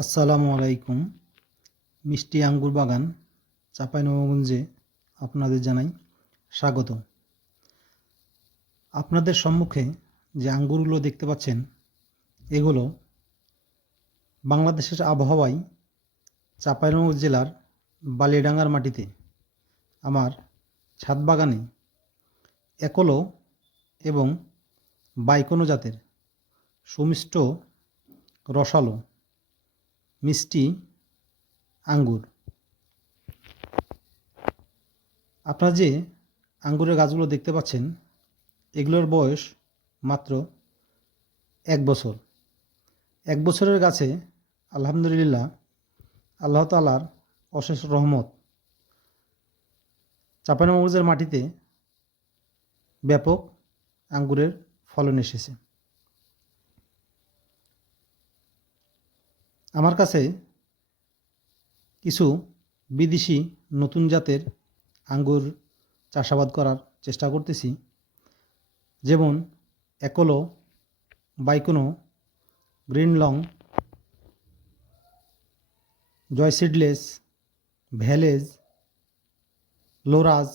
আসসালামু আলাইকুম। মিষ্টি আঙ্গুর বাগান চাঁপাইনবাবগঞ্জে আপনাদের জানাই স্বাগত। আপনাদের সম্মুখে যে আঙ্গুরগুলো দেখতে পাচ্ছেন, এগুলো বাংলাদেশের আবহাওয়ায় চাঁপাইনবাবগঞ্জ জেলার বালিডাঙ্গার মাটিতে আমার ছাদ বাগানে একলো এবং বাইকোনো জাতের সুমিষ্ট রসালো মিষ্টি আঙ্গুর। আপনারা যে আঙ্গুরের গাছগুলো দেখতে পাচ্ছেন, এগুলোর বয়স মাত্র 1 বছর। 1 বছরের গাছে আলহামদুলিল্লাহ আল্লাহ তাআলার অশেষ রহমত, চাঁপাইনবাবগঞ্জের মাটিতে ব্যাপক আঙ্গুরের ফলন এসেছে। আমার কাছে কিছু বিদেশি নতুন জাতের আঙ্গুর চাষাবাদ করার চেষ্টা করতেছি, যেমন একলো, বাইকোনো, গ্রিন লং, জয় সিডলেস, ভ্যালেজ, লোরাজ,